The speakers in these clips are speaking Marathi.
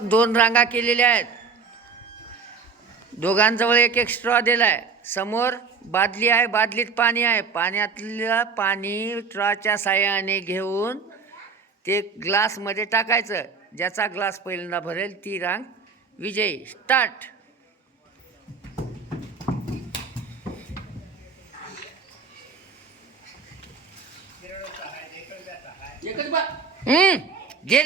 दोन रांगा केलेल्या आहेत. दोघांजवळ एक एक स्ट्रॉ दिलाय. समोर बादली आहे बादलीत पाणी आहे. पाण्यातलं पाणी स्ट्रॉच्या साह्याने घेऊन ते ग्लासमध्ये टाकायचं. ज्याचा ग्लास पहिल्यांदा भरेल ती रांग विजयी. स्टार्ट हम्म घे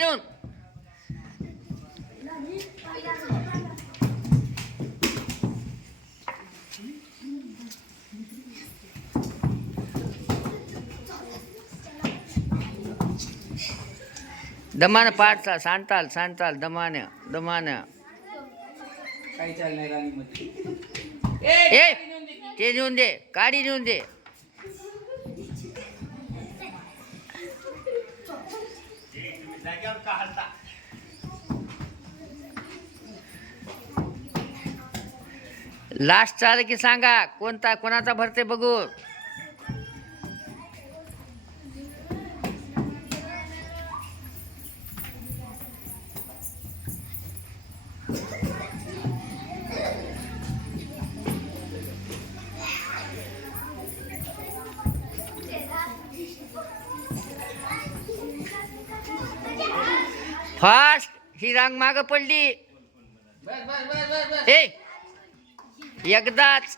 દમાને પાઠ શાંતાલ શાંતાલ દમાને દમાને. એ તે જૂન દે કાઢી જૂન દે જાગ્યા કાઢતા लास्ट चाल की सांगा कोणता कोणाचा भरते बघू. फास्ट ही रांग माग पडली. बस बस बस बस बस. ए एकदाच.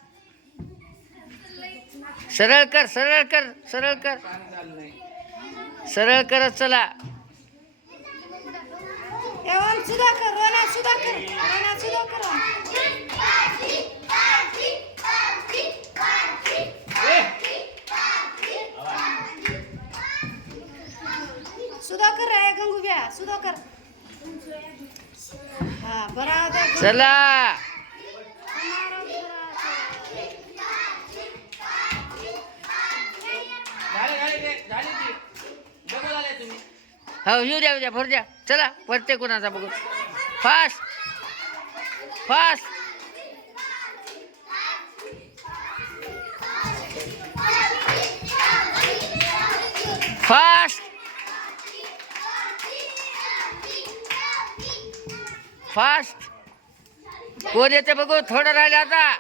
सरळ कर सरळ कर सरळ कर. चाल सरळ करत चला. सुधाकर रोना सुधाकर रोना सुधाकर सुधाकर रे गंगूब्या सुधाकर हा बरा होता चला झाले झाले ते झाले ती डबल आले तुम्ही हो येऊ द्या येऊ द्या भर द्या. चला पडते कोणाचा बघू. फास्ट फास्ट फास्ट फास्ट कोण येते बघू? थोडं राहिले आता.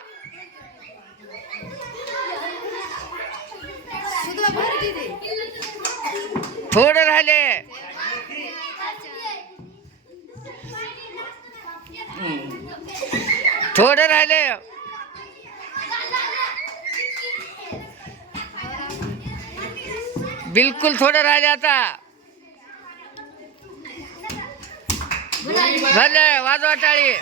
थोडं राहिले. थोडं राहिले. बिलकुल थोडं राहिले आता. झालं वाजवा टाळी.